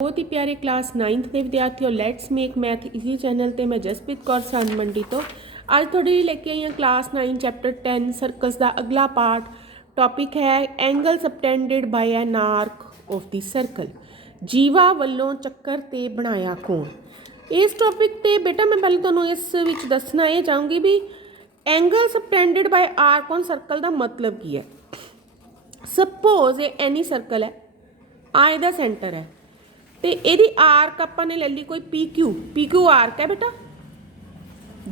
बहुत ही प्यारे class 9th के विद्यार्थियों लैट्स मेक मैथ इसी चैनल ਤੇ मैं जसप्रीत कौर सन मंडी तो ਅੱਜ ਤੁਹਾਡੇ ਲਈ ਲੈ ਕੇ ਆਈ ਹਾਂ क्लास 9 चैप्टर 10 सर्कल्स ਦਾ अगला पार्ट टॉपिक है angle subtended bye an arc of the circle जीवा ਵੱਲੋਂ ਚੱਕਰ ਤੇ ਬਣਾਇਆ ਕੋਣ। ਇਸ ਟੌਪਿਕ ਤੇ ਬੇਟਾ ਮੈਂ ਪਹਿਲਾਂ ਤੁਹਾਨੂੰ ਇਸ ਵਿੱਚ ਦੱਸਣਾ ਇਹ ਚਾਹੂੰਗੀ ਵੀ angle subtended by arc on circle ਦਾ ਮਤਲਬ ਕੀ ਹੈ। सपोज ਇਹ एनी सर्कल है आ ਇਹਦਾ सेंटर है तो यदि आर्क ਆਪਾਂ ने ले ली कोई पी क्यू आर्क है बेटा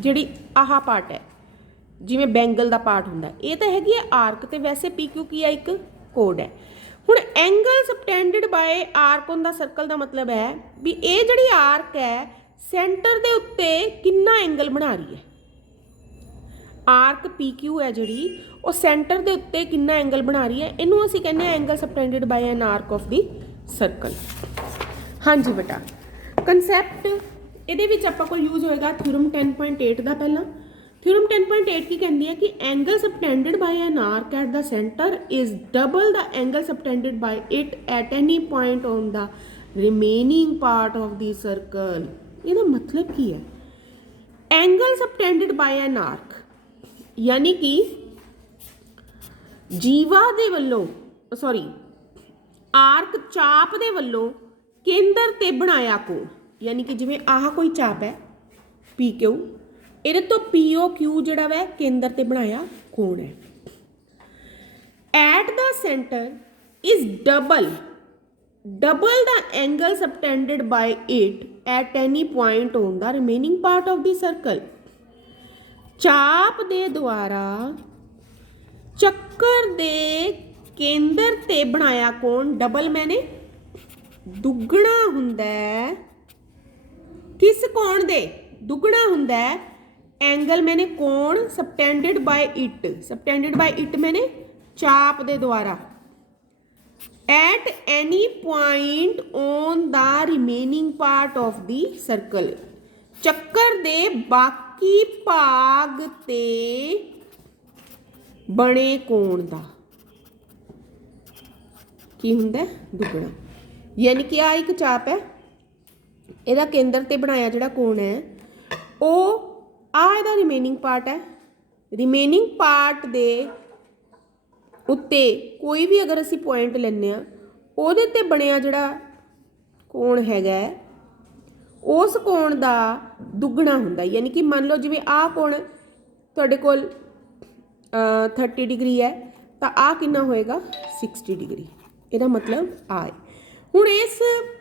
जी आह पार्ट है जिमें बैंगल का पार्ट होंगे ये तो हैगी है आर्क तो वैसे पी क्यू की है एक कोड है। हुण angle subtended by arc on the circle का मतलब है भी ये जी आर्क है सेंटर के उत्ते कितना एंगल बना रही है। आर्क पी क्यू है जी वो सेंटर के उत्ते कितना एंगल बना रही है इनू असीं कहने angle subtended bye an arc of the circle. हाँ जी बेटा कंसैप्ट ये आप यूज होएगा थ्योरम 10.8 का पहला थ्योरम 10.8 की कहती है कि angle subtended bye an arc at the centre is double the angle subtended bye it at any point on the remaining part of the circle. ये मतलब की है angle subtended bye an arc यानी कि जीवा दे वल्लों सॉरी आर्क चाप दे वल्लों केंद्र ते बनाया कोण यानी कि जिवें आह कोई चाप है पी क्यू ये तो पी ओ क्यू जिहड़ा वै केंद्र ते बनाया कोण है। At the centre is double the angle subtended bye it at any point on the remaining part of the circle. चाप दे द्वारा चक्कर दे केंद्र ते बनाया कोण डबल मैंने दुगना हुंदा किस कोण दे दुगना हुंदा एंगल मैंने कोण सबटेंडेड बाय इट मैंने चाप दे द्वारा eight any point on the remaining part of the circle चक्कर दे बाकी भाग ते बने कोण दा की हुंदा दुगना यानी कि आ एक चाप है ਇਹਦਾ केंद्र ते बनाया जोड़ा कोण है वो आ रिमेनिंग पार्ट है रिमेनिंग पार्ट दे उत्ते कोई भी अगर असी पॉइंट लेने ਉਹਦੇ ते बनया जोड़ा कोण हैगा उस कोण दा दुगना हुंदा यानी कि मान लो जिवें आ कोण तुहाडे कोल 30 डिग्री है तो आ कितना होएगा 60 डिग्री ਇਹਦਾ मतलब आ है। हुण इस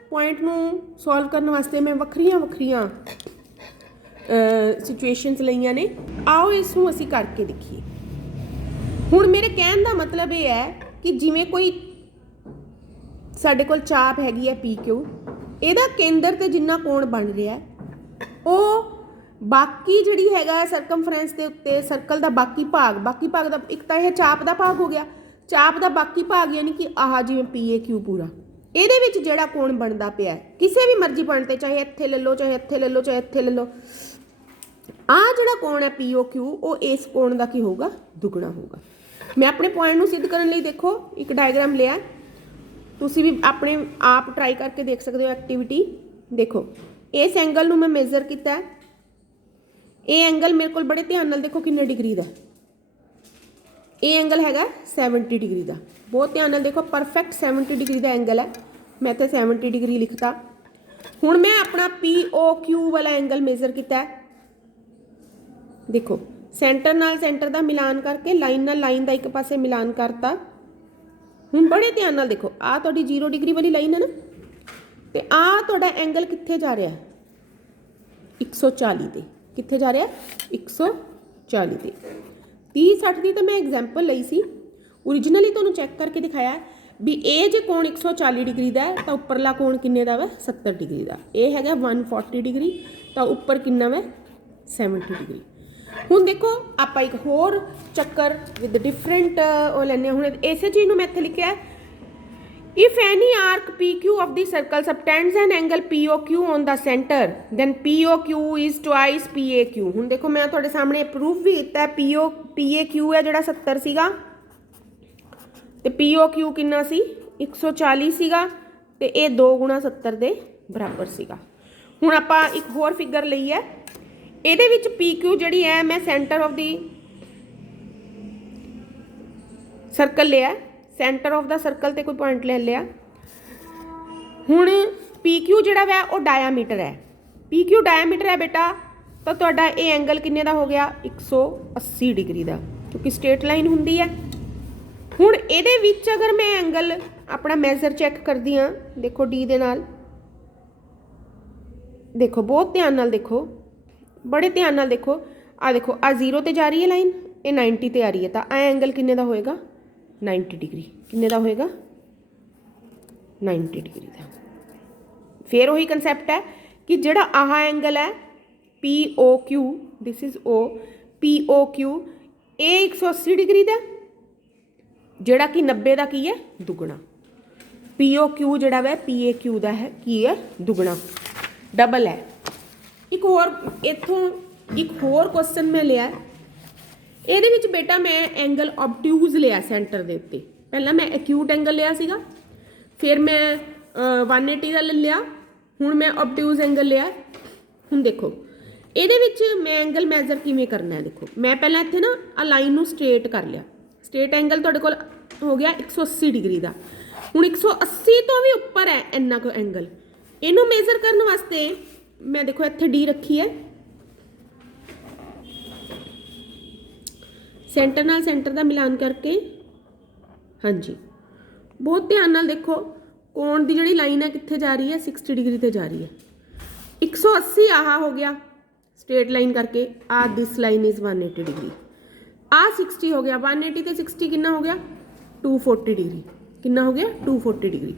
पॉइंट नूं सॉल्व करने वास्ते मैं वक्रियां सिचुएशनस लईआं ने आओ इसनूं असीं करके देखिए। हुण मेरे कहण दा मतलब ये है कि जिवें कोई साडे कोल चाप हैगी है पी क्यू ਇਹਦਾ केंद्र ते जिन्ना कोण बन रहा है वो बाकी जिहड़ी हैगा सरकमफ्रेंस के उत्ते सर्कल का बाकी भाग दा एक तो यह चाप का भाग हो गया चाप का बाकी भाग यानी कि आह जिवें पी ए क्यू पूरा ਇਹਦੇ ਵਿੱਚ ਜਿਹੜਾ ਕੋਣ ਬਣਦਾ ਪਿਆ ਕਿਸੇ ਵੀ ਮਰਜ਼ੀ ਪੁਆਇੰਟ ਤੇ ਚਾਹੇ ਇੱਥੇ ਲੈ ਲਓ ਚਾਹੇ ਇੱਥੇ ਲੈ ਲਓ ਚਾਹੇ ਇੱਥੇ ਲੈ ਲਓ ਆ ਜਿਹੜਾ ਕੋਣ ਹੈ ਪੀ ਓ ਕਿਊ ਉਹ ਇਸ ਕੋਣ ਦਾ ਕੀ ਹੋਊਗਾ ਦੁੱਗਣਾ ਹੋਊਗਾ। ਮੈਂ ਆਪਣੇ ਪੁਆਇੰਟ ਨੂੰ ਸਿੱਧ ਕਰਨ ਲਈ ਦੇਖੋ ਇੱਕ ਡਾਇਗਰਾਮ ਲਿਆ ਤੁਸੀਂ ਵੀ ਆਪਣੇ ਆਪ ਟਰਾਈ ਕਰਕੇ ਦੇਖ ਸਕਦੇ ਹੋ ਐਕਟੀਵਿਟੀ ਦੇਖੋ ਇਸ ਐਂਗਲ ਨੂੰ ਮੈਂ ਮੇਜ਼ਰ ਕੀਤਾ ਇਹ ਐਂਗਲ ਮੇਰੇ ਕੋਲ ਬੜੇ ਧਿਆਨ ਨਾਲ ਦੇਖੋ ਕਿੰਨੇ ਡਿਗਰੀ ਦਾ ਇਹ एंगल हैगा 70 डिग्री का बहुत ध्यान नाल देखो परफेक्ट 70 डिग्री का एंगल है मैं तो 70 डिग्री लिखता। हुण मैं अपना पी ओ क्यू वाला एंगल मेजर किया देखो सेंटर नाल सेंटर का मिलान करके लाइन नाल लाइन का एक पासे मिलान करता। हुण बड़े ध्यान नाल देखो आ तुहाडी 0 डिग्री वाली लाइन है ना तो आ तुहाडा एंगल कित्थे जा रहा है 140 ते कित्थे जा रहा है 140 ते 30-60 की तो मैं एग्जाम्पल ली सी ओरिजिनली तुहानूं चैक करके दिखाया भी ये जो कोण 140 डिग्री का है तो उपरला कोण किन्ने दा वा 70 डिग्री का ये है 140 डिग्री तो उपर किन्ना वा 70 डिग्री। हुण देखो आप एक होर चक्कर विद डिफरेंट लैने हुण इस चीज़ नूं मैं इत्थे लिखिआ if any arc P Q of the circle subtends an angle P O Q on the centre then P O Q is twice P A Q. हुण देखो मैं तुहाडे सामने प्रूफ भी किया पी ए क्यू है जिहड़ा 70 सीगा ते पी ओ क्यू किन्ना सी 140 सीगा ਤੇ ਇਹ 2 ਗੁਣਾ 70 ਦੇ ਬਰਾਬਰ ਸੀਗਾ। ਹੁਣ ਆਪਾਂ ਇੱਕ ਹੋਰ ਫਿਗਰ ਲਈ ਹੈ, ਇਹਦੇ ਵਿੱਚ ਪੀ ਕਿਊ ਜਿਹੜੀ ਹੈ ਮੈਂ ਸੈਂਟਰ ਆਫ ਦੀ ਸਰਕਲ ਲਿਆ, ਸੈਂਟਰ ਆਫ ਦਾ ਸਰਕਲ ਤੇ ਕੋਈ ਪੁਆਇੰਟ ਲੈ ਲਿਆ। ਹੁਣ ਪੀ ਕਿਊ ਜਿਹੜਾ ਵਾ ਉਹ ਡਾਇਆਮੀਟਰ ਹੈ, ਪੀ ਕਿਊ ਡਾਇਆਮੀਟਰ ਹੈ ਬੇਟਾ, ਤਾਂ ਤੁਹਾਡਾ ਇਹ ਐਂਗਲ ਕਿੰਨੇ ਦਾ ਹੋ ਗਿਆ 180 ਡਿਗਰੀ ਦਾ, ਕਿਉਂਕਿ ਸਟ੍ਰੇਟ ਲਾਈਨ ਹੁੰਦੀ ਹੈ। ਹੁਣ ਇਹਦੇ ਵਿੱਚ ਅਗਰ ਮੈਂ ਐਂਗਲ ਆਪਣਾ ਮੈਜ਼ਰ ਚੈੱਕ ਕਰਦੀ ਹਾਂ, ਦੇਖੋ ਡੀ ਦੇ ਨਾਲ, ਦੇਖੋ ਬਹੁਤ ਧਿਆਨ ਨਾਲ ਦੇਖੋ, ਬੜੇ ਧਿਆਨ ਨਾਲ ਦੇਖੋ, ਆ ਦੇਖੋ ਆ 0 ਤੇ ਜਾ ਰਹੀ ਹੈ ਲਾਈਨ, ਇਹ 90 ਤੇ ਆ ਰਹੀ ਹੈ, ਤਾਂ ਆ ਐਂਗਲ ਕਿੰਨੇ ਦਾ ਹੋਏਗਾ 90 ਡਿਗਰੀ। ਕਿੰਨੇ ਦਾ ਹੋਏਗਾ 90 ਡਿਗਰੀ ਦਾ। ਫਿਰ ਉਹੀ ਕਨਸੈਪਟ ਹੈ ਕਿ ਜਿਹੜਾ ਆਹ ਐਂਗਲ ਹੈ POQ, this is O, POQ, ਇਹ 180 ਡਿਗਰੀ ਦਾ, ਜਿਹੜਾ ਕਿ 90 ਦਾ ਕੀ ਹੈ ਦੁੱਗਣਾ। POQ ਜਿਹੜਾ ਵੈ PAQ ਦਾ ਹੈ ਕੀ ਹੈ ਦੁੱਗਣਾ, ਡਬਲ ਹੈ। ਇੱਕ ਹੋਰ ਇੱਥੋਂ ਇੱਕ ਹੋਰ ਕੁਐਸਚਨ ਮੈਂ ਲਿਆ, ਇਹਦੇ ਵਿੱਚ ਬੇਟਾ ਮੈਂ ਐਂਗਲ ਆਬਟਿਊਜ਼ ਲਿਆ ਸੈਂਟਰ ਦੇ ਉੱਤੇ। ਪਹਿਲਾਂ ਮੈਂ ਐਕਿਊਟ ਐਂਗਲ ਲਿਆ ਸੀਗਾ, ਫਿਰ ਮੈਂ 180 ਦਾ ਲੈ ਲਿਆ, ਹੁਣ ਮੈਂ ਆਬਟਿਊਜ਼ ਐਂਗਲ ਲਿਆ। ਹੁਣ ਦੇਖੋ ਇਹਦੇ ਵਿੱਚ ਮੈਂ ਐਂਗਲ ਮੈਜ਼ਰ ਕਿਵੇਂ ਕਰਨਾ ਹੈ, ਦੇਖੋ ਮੈਂ ਪਹਿਲਾਂ ਇੱਥੇ ਨਾ ਆ ਲਾਈਨ ਨੂੰ ਸਟ੍ਰੇਟ ਕਰ ਲਿਆ, ਸਟ੍ਰੇਟ ਐਂਗਲ ਤੁਹਾਡੇ ਕੋਲ ਹੋ ਗਿਆ 180 ਡਿਗਰੀ ਦਾ। ਹੁਣ 180 ਤੋਂ ਵੀ ਉੱਪਰ ਹੈ ਇੰਨਾ ਕੁ ਐਂਗਲ, ਇਹਨੂੰ ਮੇਜ਼ਰ ਕਰਨ ਵਾਸਤੇ ਮੈਂ ਦੇਖੋ ਇੱਥੇ ਡੀ ਰੱਖੀ ਹੈ, ਸੈਂਟਰ ਨਾਲ ਸੈਂਟਰ ਦਾ ਮਿਲਾਨ ਕਰਕੇ, ਹਾਂਜੀ ਬਹੁਤ ਧਿਆਨ ਨਾਲ ਦੇਖੋ ਕੋਣ ਦੀ ਜਿਹੜੀ ਲਾਈਨ ਹੈ ਕਿੱਥੇ ਜਾ ਰਹੀ ਹੈ 60 ਡਿਗਰੀ ਤੇ ਜਾ ਰਹੀ ਹੈ। 180 ਆਹ ਹੋ ਗਿਆ ਸਟ੍ਰੇਟ ਲਾਈਨ ਕਰਕੇ, ਆ ਦਿਸ ਲਾਈਨ ਇਜ਼ 180 ਡਿਗਰੀ, ਆ 60 ਹੋ ਗਿਆ, 180 ਤੇ 60 ਕਿੰਨਾ ਹੋ ਗਿਆ 240 ਡਿਗਰੀ, ਕਿੰਨਾ ਹੋ ਗਿਆ 240 ਡਿਗਰੀ।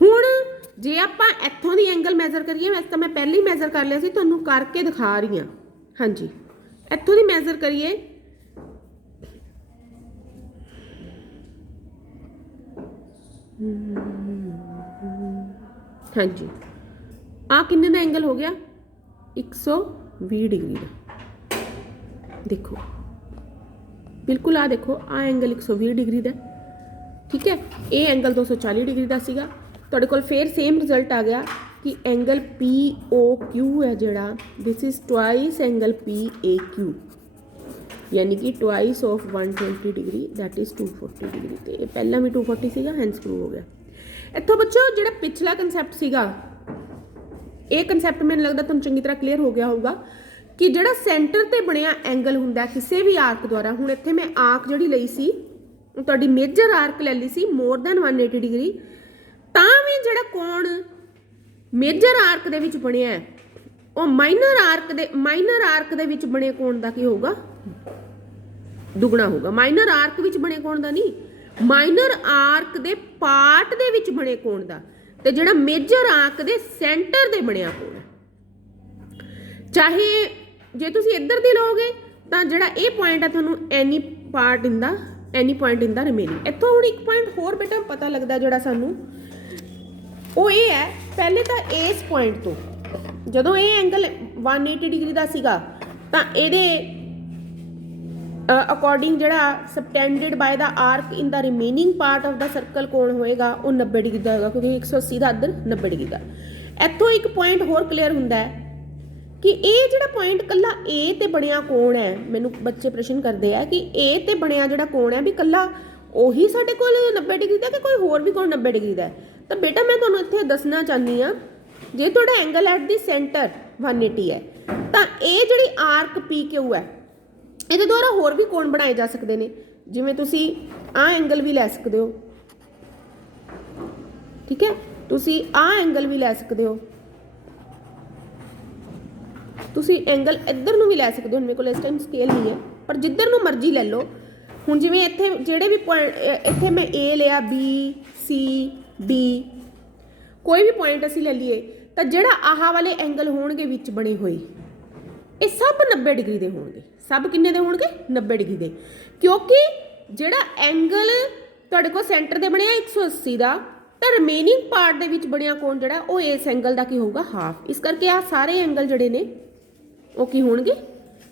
ਹੁਣ ਜੇ ਆਪਾਂ ਇੱਥੋਂ ਦੀ ਐਂਗਲ ਮੈਜ਼ਰ ਕਰੀਏ, ਵੈਸੇ ਤਾਂ ਮੈਂ ਪਹਿਲਾਂ ਹੀ ਮੈਜ਼ਰ ਕਰ ਲਿਆ ਸੀ, ਤੁਹਾਨੂੰ ਕਰਕੇ ਦਿਖਾ ਰਹੀ ਹਾਂ, ਹਾਂਜੀ ਇੱਥੋਂ ਦੀ ਮੈਜ਼ਰ ਕਰੀਏ, ਹਾਂਜੀ ਆ ਕਿੰਨੇ ਦਾ ਐਂਗਲ ਹੋ ਗਿਆ 120 ਡਿਗਰੀ ਦਾ। ਦੇਖੋ ਬਿਲਕੁਲ ਆ ਦੇਖੋ ਆ ਐਂਗਲ 120 ਡਿਗਰੀ ਦਾ, ਠੀਕ ਹੈ, ਇਹ ਐਂਗਲ 240 ਡਿਗਰੀ ਦਾ ਸੀਗਾ। ਤੁਹਾਡੇ ਕੋਲ ਫੇਰ ਸੇਮ ਰਿਜ਼ਲਟ ਆ ਗਿਆ ਕਿ ਐਂਗਲ POQ ਹੈ ਜਿਹੜਾ, this is twice angle PAQ, यानी कि twice of 120 degree that is 240 degree. तो ये पहला भी 240 सीगा, हैंस प्रूव हो गया। इत्थों बच्चों जो पिछला कंसैप्ट सीगा, ये कंसैप्ट मैंने लगता तुहानूं चंगी तरह क्लीयर हो गया होगा कि जो सेंटर ते बनिया एंगल हुंदा किसी भी आर्क द्वारा, हुण इत्थे मैं आर्क जिहड़ी लई सी तुहाडी मेजर आर्क ले ली सी मोर दैन 180 डिग्री, तां भी जिहड़ा कोण मेजर आर्क दे विच बनिया है वो माइनर आर्क दे विच बने कोण दा की होगा दुगना होगा। माइनर आर्क विच बने कोण दा नहीं, माइनर आर्क दे पार्ट दे विच बने कोण दा, ते जिहड़ा मेजर आर्क दे सेंटर दे बनिया कोण है। चाहे जे तुसी इधर दी लोगे तां जिहड़ा ए पॉइंट है तुहानूं any point in the remaining. इत्थों हुण एक पॉइंट होर बेटा पता लगदा जिहड़ा सानूं ਉਹ ਇਹ ਹੈ, ਪਹਿਲੇ ਤਾਂ ਇਸ ਪੁਆਇੰਟ ਤੋਂ ਜਦੋਂ ਇਹ ਐਂਗਲ 180 ਡਿਗਰੀ ਦਾ ਸੀਗਾ ਤਾਂ ਇਹਦੇ ਅਕੋਰਡਿੰਗ ਜਿਹੜਾ subtended by the arc in the remaining part of the circle ਕੋਣ ਹੋਏਗਾ ਉਹ 90 ਡਿਗਰੀ ਦਾ ਹੋਏਗਾ, ਕਿਉਂਕਿ 180 ਦਾ ਇੱਧਰ 90 ਡਿਗਰੀ ਦਾ। ਇੱਥੋਂ ਇੱਕ ਪੁਆਇੰਟ ਹੋਰ ਕਲੀਅਰ ਹੁੰਦਾ ਹੈ ਕਿ ਇਹ ਜਿਹੜਾ ਪੁਆਇੰਟ ਕੱਲਾ A ਤੇ ਬਣਿਆ ਕੋਣ ਹੈ, ਮੈਨੂੰ ਬੱਚੇ ਪ੍ਰਸ਼ਨ ਕਰਦੇ ਆ ਕਿ A ਤੇ ਬਣਿਆ ਜਿਹੜਾ ਕੋਣ ਹੈ ਵੀ ਕੱਲਾ ਉਹੀ ਸਾਡੇ ਕੋਲ 90 ਡਿਗਰੀ ਦਾ ਕਿ ਕੋਈ ਹੋਰ ਵੀ ਕੋਣ 90 ਡਿਗਰੀ ਦਾ ਹੈ। ਤਾਂ ਬੇਟਾ ਮੈਂ ਤੁਹਾਨੂੰ ਇੱਥੇ ਦੱਸਣਾ ਚਾਹੁੰਦੀ ਹਾਂ, ਜੇ ਤੁਹਾਡਾ ਐਂਗਲ ਐਟ ਦੀ ਸੈਂਟਰ 180 ਹੈ ਤਾਂ ਇਹ ਜਿਹੜੀ ਆਰਕ PQ ਹੈ ਇਹਦੇ ਦੁਆਰਾ ਹੋਰ ਵੀ ਕੋਣ ਬਣਾਏ ਜਾ ਸਕਦੇ ਨੇ, ਜਿਵੇਂ ਤੁਸੀਂ ਆਹ ਐਂਗਲ ਵੀ ਲੈ ਸਕਦੇ ਹੋ, ਠੀਕ ਹੈ, ਤੁਸੀਂ ਆਹ ਐਂਗਲ ਵੀ ਲੈ ਸਕਦੇ ਹੋ, ਤੁਸੀਂ ਐਂਗਲ ਇੱਧਰ ਨੂੰ ਵੀ ਲੈ ਸਕਦੇ ਹੋ। ਮੇਰੇ ਕੋਲ ਇਸ ਟਾਈਮ ਸਕੇਲ ਨਹੀਂ ਹੈ, ਪਰ ਜਿੱਧਰ ਨੂੰ ਮਰਜ਼ੀ ਲੈ ਲਓ। ਹੁਣ ਜਿਵੇਂ ਇੱਥੇ ਜਿਹੜੇ ਵੀ ਪੁਆਇੰਟ, ਇੱਥੇ ਮੈਂ A ਲਿਆ, B C D ਕੋਈ ਵੀ ਪੁਆਇੰਟ ਅਸੀਂ ਲੈ ਲਈਏ ਤਾਂ ਜਿਹੜਾ ਆਹ ਵਾਲੇ ਐਂਗਲ ਹੋਣਗੇ ਵਿੱਚ ਬਣੇ ਹੋਏ ਇਹ ਸਭ 90 ਡਿਗਰੀ ਦੇ ਹੋਣਗੇ। ਸਭ ਕਿੰਨੇ ਦੇ ਹੋਣਗੇ 90 ਡਿਗਰੀ ਦੇ, ਕਿਉਂਕਿ ਜਿਹੜਾ ਐਂਗਲ ਤੁਹਾਡੇ ਕੋਲ ਸੈਂਟਰ ਦੇ ਬਣਿਆ 180 ਦਾ ਤਾਂ ਰਿਮੇਨਿੰਗ ਪਾਰਟ ਦੇ ਵਿੱਚ ਬਣਿਆ ਕੋਣ ਜਿਹੜਾ ਉਹ ਇਸ ਐਂਗਲ ਦਾ ਕੀ ਹੋਊਗਾ ਹਾਫ। ਇਸ ਕਰਕੇ ਆ ਸਾਰੇ ਐਂਗਲ ਜਿਹੜੇ ਨੇ ਉਹ ਕੀ ਹੋਣਗੇ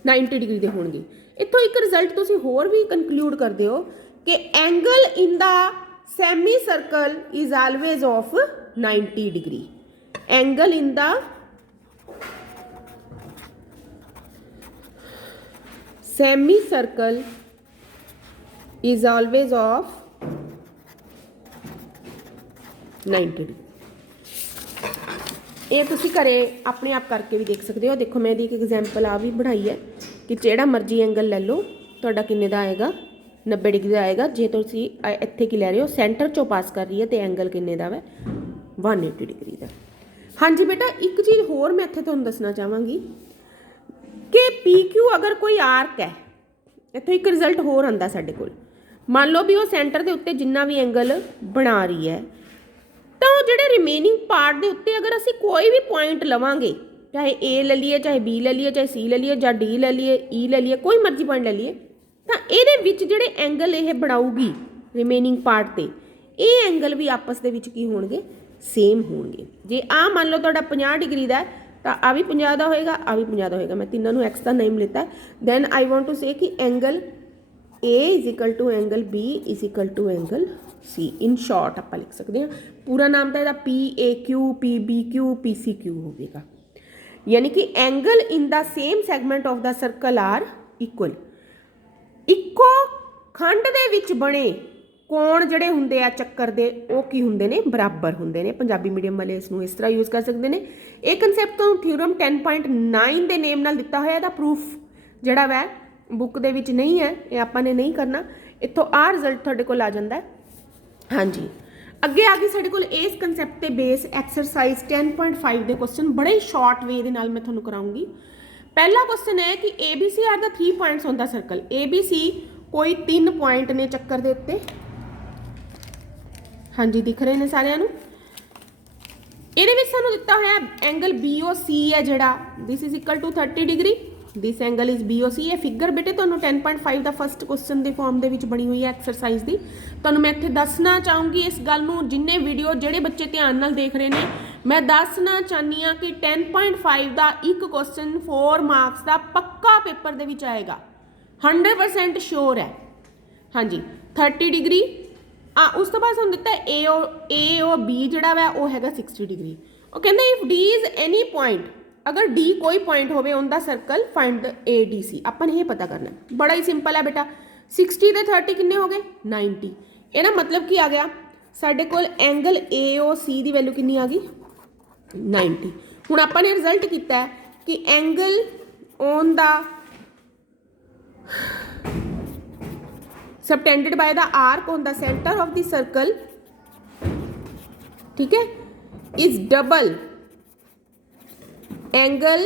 90 ਡਿਗਰੀ ਦੇ ਹੋਣਗੇ। ਇੱਥੋਂ ਇੱਕ ਰਿਜ਼ਲਟ ਤੁਸੀਂ ਹੋਰ ਵੀ ਕਨਕਲੂਡ ਕਰਦੇ ਹੋ ਕਿ angle in the semi circle is always of 90 degree. Angle in the semi circle is always of 90 degree. ये तुसी घरे अपने आप करके भी देख सकते हो। देखो मैं एक एग्जाम्पल आ भी बनाई है कि जेड़ा मर्जी एंगल ले लो तुहाडा किन्ने दा आएगा 90 डिग्री का आएगा। जे तुसी इत्थे की लै रहे हो सेंटर चों पास कर रही है तो एंगल किन्ने दा है 180 डिग्री का। हाँ जी बेटा एक चीज़ होर मैं इत्थे तुहानूं दसना चाहांगी कि PQ अगर कोई आर्क है इत्थों एक रिजल्ट होर आंदा साडे कोल। मान लो भी वो सेंटर के उत्ते जिन्ना भी एंगल बना रही है तो जोड़े रिमेनिंग पार्ट के उत्ते अगर असी कोई भी पॉइंट लवांगे चाहे ए ले लीए चाहे बी ले लीए चाहे सी ले लीए या डी ले लीए ई ले लीए कोई मर्जी पॉइंट ले लीए तो ये जोड़े एंगल ये बनाऊगी रिमेनिंग पार्ट ते ये एंगल भी आपस के की होणगे सेम होणगे। जे आ मान लो तुहाडा 50 डिग्री का तो आ भी 50 का होएगा आ भी 50 का होएगा। मैं तिन्नों नूं एक्स का नेम लेता then I want to say कि angle A is equal to angle B is equal to angle C. In short आप लिख सकते हैं पूरा नाम तो यदा PAQ PBQ PCQ होगा। यानी कि angle in the same segment of the circle are equal. इक्को खंड दे विच बने कोण जड़े हुंदे आ चक्कर दे वो की हुंदे ने बराबर हुंदे ने। पंजाबी मीडियम वाले इसनूं इस तरह यूज कर सकते हैं। ये कंसैप्ट तो थ्योरम 10.9 के नेम नाल दिता होया। प्रूफ जड़ा वै बुक दे विच नहीं है ये आपां ने नहीं करना। इत्थों आ रिजल्ट तुहाडे कोल आ जांदा है। हाँ जी अगे आ गई साडे कोल इस कंसैप्ट ते बेस एक्सरसाइज 10.5 के क्वेश्चन बड़े ही शॉर्ट वे दे नाल मैं तुहानूं कराऊंगी। पहला क्वेश्चन है कि ABC are the 3 points on the circle. ABC कोई 3 पॉइंट ने चक्कर दे उत्ते। हाँ जी दिख रहे हैं सारिਆਂ ਨੂੰ। ਇਹਦੇ ਵਿੱਚ ਸਾਨੂੰ ਦਿੱਤਾ ਹੋਇਆ एंगल BOC है ਜਿਹੜਾ this is equal to 30 degree this angle is BOC। ये फिगर बेटे ਤੁਹਾਨੂੰ 10.5 ਦਾ फर्स्ट क्वेश्चन ਦੇ फॉर्म ਦੇ ਵਿੱਚ ਬਣੀ ਹੋਈ ਹੈ एक्सरसाइज ਦੀ। ਤੁਹਾਨੂੰ ਮੈਂ ਇੱਥੇ ਦੱਸਣਾ ਚਾਹੂੰਗੀ ਇਸ ਗੱਲ ਨੂੰ ਜਿੰਨੇ ਵੀਡੀਓ ਜਿਹੜੇ ਬੱਚੇ ਧਿਆਨ ਨਾਲ ਦੇਖ ਰਹੇ ਨੇ ਮੈਂ ਦੱਸਣਾ ਚਾਹਨੀ ਆ ਕਿ 10.5 ਦਾ ਇੱਕ क्वेश्चन 4 ਮਾਰਕਸ ਦਾ ਪੱਕਾ ਪੇਪਰ ਦੇ ਵਿੱਚ ਆਏਗਾ 100% श्योर है। हाँ जी 30 डिग्री उस तो बाद सानूं दिता AOB जिहड़ा वै वो हैगा 60 डिग्री। वो कहंदे if D is any point अगर D कोई पॉइंट होवे on the circle find the ADC। अपन ये पता करना बड़ा ही सिंपल है बेटा 60 ते 30 किन्ने हो गए 90। ये ना मतलब की आ गया साडे कोल एंगल AOC दी वैल्यू कितनी आ गई 90। हुण आपां ने रिजल्ट किया है कि angle on the subtended by the arc on the center of the circle ठीक है is double angle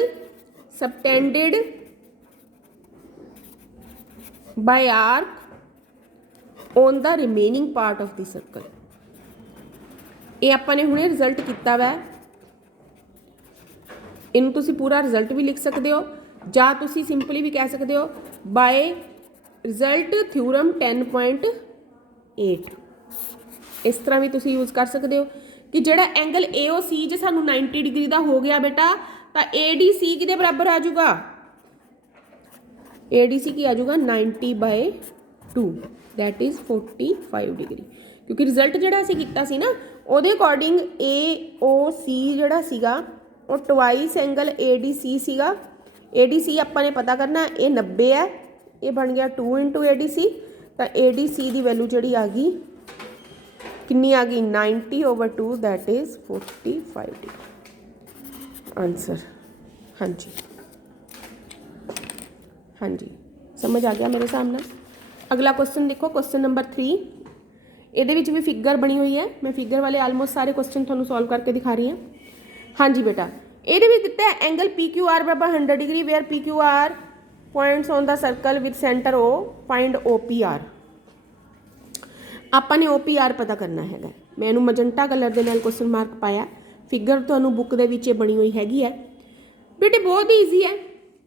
subtended by arc on the remaining part of the circle। ये आपां ने हुणे रिजल्ट किया वै इनू तुसी पूरा रिजल्ट भी लिख सकते हो या तुसी सिंपली भी कह सकते हो बाय रिजल्ट थ्योरम 10.8 इस तरह भी तुसी यूज कर सकते हो कि जेड़ा एंगल AOC जे सानू 90 डिग्री का हो गया बेटा तो ADC किदे बराबर आ जाऊगा ADC की आ जाऊगा 90/2 दैट इज 45 डिग्री। क्योंकि रिजल्ट जेड़ा असीं कीता सी ना उहदे अकॉर्डिंग AOC जेड़ा सीगा वो ट्वाइस एंगल ADC सीगा। ADC आपां ने पता करना ये 90 है ये बन गया 2 इंटू ADC तो ADC की वैल्यू जी आ गई कितनी आ गई 90/2 दैट इज 45 डिग्री आंसर। हाँ जी हाँ जी समझ आ गया मेरे सामने। अगला क्वेश्चन देखो क्वेश्चन नंबर 3 ये भी फिगर बनी हुई है। मैं फिगर वाले आलमोस्ट सारे क्वेश्चन थोड़ा सॉल्व करके दिखा रही हूँ। हाँ जी बेटा ये भी दिता है एंगल PQR बराबर 100 degree where PQR points on the circle with centre O find OPR। आपां ने OPR पता करना है। मैं इनू मजंटा कलर के नाल क्वेश्चन मार्क पाया फिगर तुहानू बुक दे विच बनी हुई हैगी है बेटे बहुत ही ईजी है।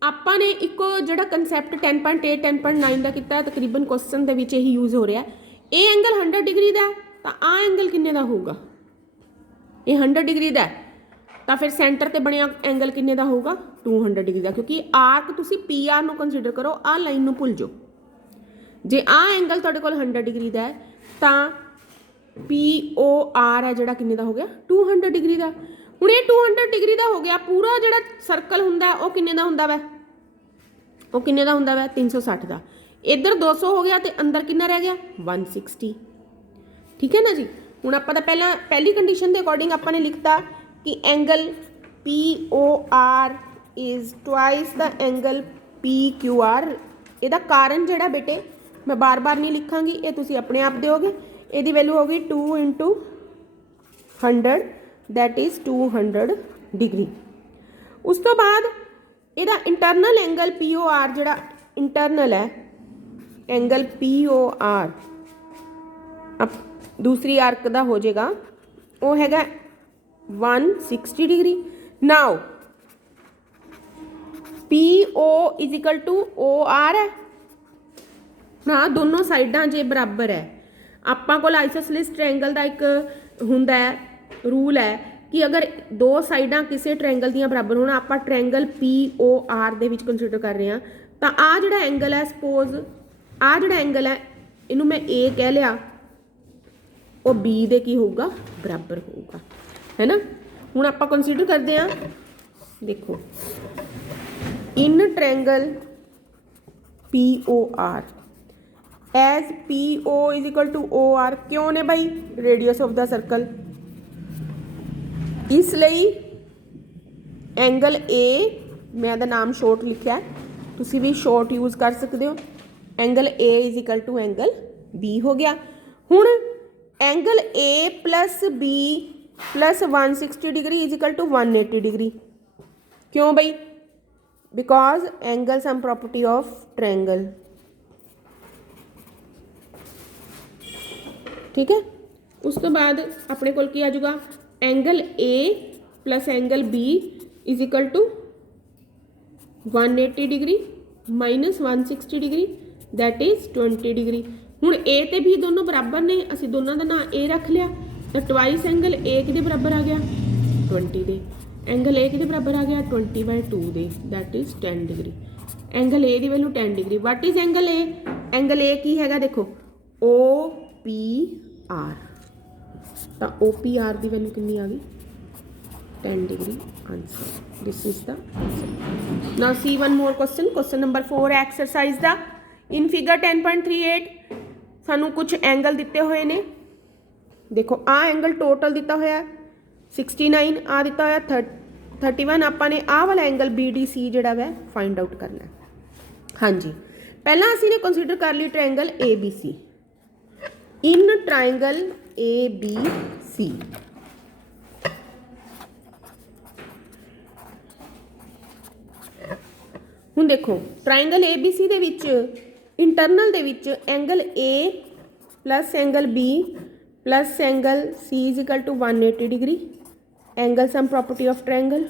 आपां ने इको जिहड़ा कंसैप्ट 10.8 10.9 का किया तकरीबन क्वेश्चन दे विच यही यूज हो रहा है। ये एंगल 100 डिग्री का तो आ एंगल किन्ने का होगा ये 100 डिग्री का तो फिर सेंटर ते बनिया एंगल किन्ने का होगा 200 डिग्री का। क्योंकि आर्क तुसी PR नू कंसीडर करो आ लाइन नू भुल जाओ। जे आ एंगल तुहाडे कोल 100 डिग्री का है तो POR है जिहड़ा किन्ने दा हो गया 200 डिग्री का। हुण ये 200 डिग्री का हो गया, पूरा जिहड़ा सर्कल हुंदा वो किन्ने दा हुंदा वै, वो किन्ने दा हुंदा वै 360 का। इधर 200 हो गया तो अंदर कितना रह गया 160। ठीक है ना जी। हुण आपां तां पहली कंडीशन के अकॉर्डिंग आपां ने लिखता कि angle POR is twice the angle PQR। इहदा कारण जिहड़ा बेटे मैं बार बार नहीं लिखांगी, ये तुसीं अपने आप दोगे। इहदी वैल्यू होगी 2 × 100 दैट इज़ 200 डिग्री। उस तो बाद इहदा इंटरनल एंगल POR जिहड़ा इंटरनल है एंगल POR अब दूसरी आर्क का हो जाएगा, वो हैगा 160 डिग्री। Now PO is equal to OR है ना, दोनों साइडां जे बराबर है। आपां कोल आइसोसेलेस ट्रायंगल का एक हुंदा है रूल है कि अगर दो साइडां किसी ट्रायंगल दियां बराबर होण, आपां ट्रायंगल POR दे विच कंसीडर कर रहे हैं, तो आ जिहड़ा एंगल है सपोज आ जिहड़ा एंगल है इनू मैं A कह लिया, वो B दे की होगा बराबर होगा, है ना। हुण आपां कंसीडर करते हैं, देखो in triangle POR as PO is equal to OR क्यों ने भाई रेडियस ऑफ द सर्कल, इसलिए एंगल A मैं दा नाम शॉर्ट लिखा है, तुसी भी शॉर्ट यूज कर सकते हो। Angle A is equal to angle B हो गया। हुण angle A plus B plus 160 degree is equal to 180 degree. क्यों भाई, because angle sum property of triangle. ठीक है। उस तो बाद अपने कोल की आ जाऊगा angle A plus angle B is equal to 180 degree minus 160 degree that is 20 degree. हुण A ते B दोनों बराबर ने, असीं दोनों का नाम A रख लिया, तो ट्वाइस एंगल A किहदे बराबर आ गया 20 दे। एंगल A किहदे बराबर आ गया 20/2 दे that is 10 degree. Angle A की value 10 degree. What is angle A? Angle A की हैगा देखो OPR, तो OPR की वैल्यू कितनी आ गई 10 degree. Answer this is the answer. Now see one more question, question number 4 exercise दा। इन फिगर 10.38 सानू कुछ एंगल दिते हुए ने। देखो आ एंगल टोटल दिता होया 69, आ दिता होया 31। आपां ने आ वाला एंगल BDC जिहड़ा वै फाइंड आउट करना है। हाँ जी, पहला असीं ने कंसीडर कर ली triangle ABC। In triangle ABC हुण देखो ट्रायंगल ABC दे विच इंटरनल दे विच angle A plus angle B plus angle C is equal to 180 degree. Angle sum property of triangle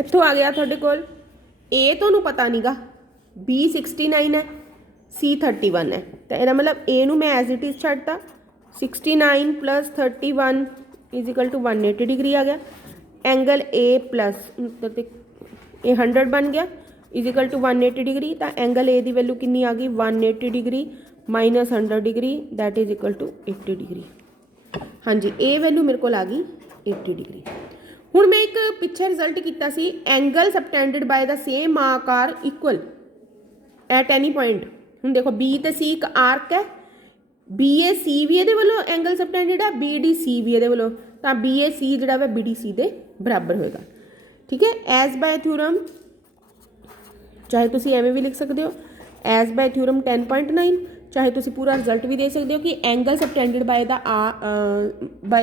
इत्थों आ गया तुहाडे कोल। A तुहानूं पता नहीं गा, B 69 है, C 31 है, तो यह मतलब A नूं मैं एज इट इज़ छड्डता 69 plus 31 is equal to 180 degree आ गया। एंगल A प्लस ये 100 बन गया इज इक्वल टू 180 डिग्री। तो एंगल A की वैल्यू कितनी आ गई 180 degree minus 100 degree that is equal to 80 degree. हाँ जी, A वैल्यू मेरे को आ गई 80 डिग्री। हुण मैं एक पिछे रिजल्ट किया सी angle subtended by the same arc are equal at any point. हुण देखो B ते C एक आर्क है, BAC भी ये वालों एंगल सबटेंडेड है, BDC भी ये वालों, तो BAC जिहड़ा वा BDC के बराबर होएगा। ठीक है। एज बाय थ्योरम चाहे तुसी एवें भी लिख सकते हो, एज बाय थ्योरम 10.9, चाहे तुसी पूरा रिजल्ट भी दे सकते हो कि angle subtended by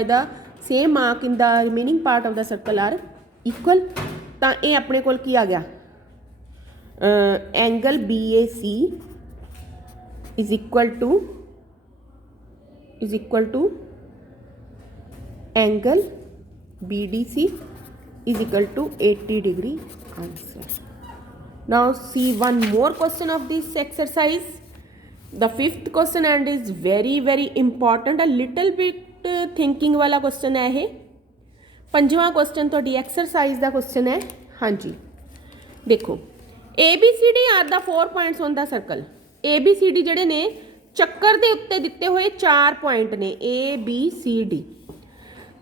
the same arc in the remaining part of the circle are equal. तो ये अपने कोल की आ गया angle BAC is equal to angle BDC is equal to 80 degree answer. Now see one more question of this exercise. The fifth question and is very important, a little bit thinking वाला question है ये। पंजवां question तो exercise का question है। हाँ जी, देखो ABCD are the 4 points on the circle. ABCD जड़े ने ਚੱਕਰ ਦੇ ਉੱਤੇ ਦਿੱਤੇ ਹੋਏ 4 ਪੁਆਇੰਟ ਨੇ A B C D।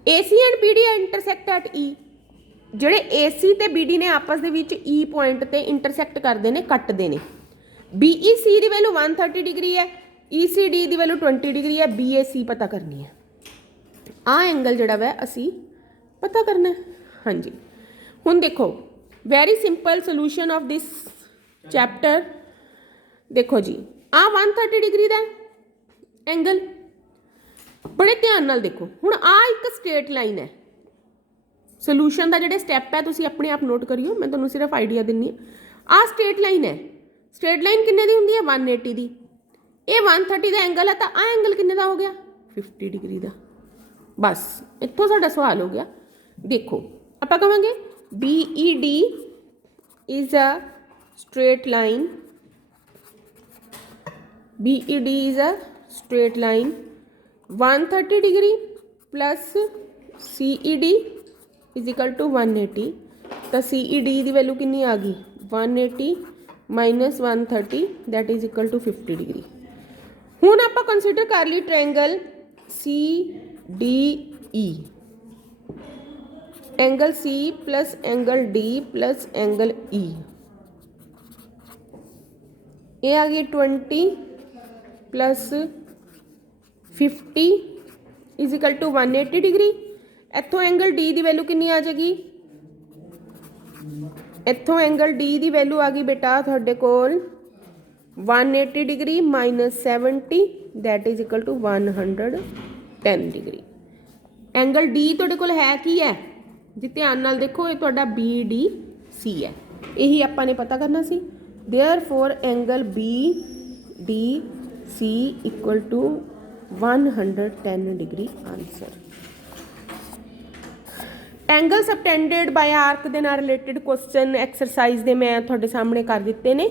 AC and BD intersect at E। ਜਿਹੜੇ AC ਤੇ BD ਨੇ ਆਪਸ ਦੇ ਵਿੱਚ E ਪੁਆਇੰਟ ਤੇ ਇੰਟਰਸੈਕਟ ਕਰਦੇ ਨੇ, ਕੱਟਦੇ ਨੇ। BEC ਦੀ ਵੈਲਿਊ 130 ਡਿਗਰੀ ਹੈ, ECD ਦੀ ਵੈਲਿਊ 20 ਡਿਗਰੀ ਹੈ, BAC ਪਤਾ ਕਰਨੀ ਹੈ। ਆਹ ਐਂਗਲ ਜਿਹੜਾ ਵੈ ਅਸੀਂ ਪਤਾ ਕਰਨਾ ਹੈ। ਹਾਂਜੀ, ਹੁਣ ਦੇਖੋ very simple solution of this chapter. ਦੇਖੋ ਜੀ, ਆਹ 130 ਡਿਗਰੀ ਦਾ ਐਂਗਲ, ਬੜੇ ਧਿਆਨ ਨਾਲ ਦੇਖੋ। ਹੁਣ ਆਹ ਇੱਕ ਸਟ੍ਰੇਟ ਲਾਈਨ ਹੈ। ਸੋਲੂਸ਼ਨ ਦਾ ਜਿਹੜੇ ਸਟੈਪ ਹੈ ਤੁਸੀਂ ਆਪਣੇ ਆਪ ਨੋਟ ਕਰਿਓ, ਮੈਂ ਤੁਹਾਨੂੰ ਸਿਰਫ ਆਈਡੀਆ ਦਿੰਨੀ ਹਾਂ। ਆਹ ਸਟ੍ਰੇਟ ਲਾਈਨ ਹੈ। ਸਟ੍ਰੇਟ ਲਾਈਨ ਕਿੰਨੇ ਦੀ ਹੁੰਦੀ ਹੈ? 180 ਦੀ। ਇਹ 130 ਦਾ ਐਂਗਲ ਹੈ, ਤਾਂ ਆਹ ਐਂਗਲ ਕਿੰਨੇ ਦਾ ਹੋ ਗਿਆ? 50 ਡਿਗਰੀ ਦਾ। ਬਸ ਇੱਥੋਂ ਸਾਡਾ ਸਵਾਲ ਹੋ ਗਿਆ। ਦੇਖੋ ਆਪਾਂ ਕਹਾਂਗੇ BED is a straight line, BED is a straight line 130 degree plus CED is equal to 180। ਤਾਂ CED ਦੀ ਵੈਲਿਊ ਕਿੰਨੀ ਆ ਗਈ? 180 minus 130 that is equal to 50 degree। ਹੁਣ ਆਪਾਂ ਕੰਸੀਡਰ ਕਰ ਲਈ triangle CDE, angle C plus angle D plus angle E। ये आ गई 20 plus 50 is equal to 180 degree. इत्थों एंगल D की वैल्यू कितनी आ जाएगी? इत्थों एंगल D की वैल्यू आ गई बेटा तुहाडे कोल 180 degree minus 70 that is equal to 110 degree. Angle D तुहाडे कोल है की है जी? ध्यान नाल देखो, ये तुहाडा BDC है। यही आपां ने पता करना सी। Therefore angle BDC equal to 110 degree answer. Angle subtended by arc दे नाल रिलेटेड क्वेश्चन एक्सरसाइज दे मैं तुहाडे सामने कर दिते ने।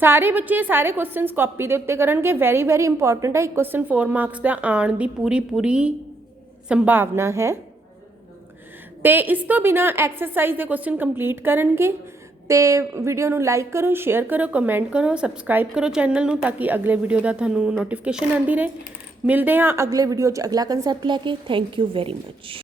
सारे बच्चे सारे क्वेश्चन कॉपी दे उत्ते करनगे। वेरी वेरी इंपॉर्टेंट है। एक क्वेश्चन 4 मार्क्स का आने की पूरी पूरी संभावना है। तो इस तो बिना एक्सरसाइज के क्वेश्चन कंप्लीट करनगे। तो वीडियो नू लाइक करो, शेयर करो, कमेंट करो, सबसक्राइब करो चैनल नू, ताकि अगले वीडियो का थानू नोटिफिकेशन आती रहे। मिलते हैं अगले वीडियो च अगला कंसैप्ट लैके। Thank you very much.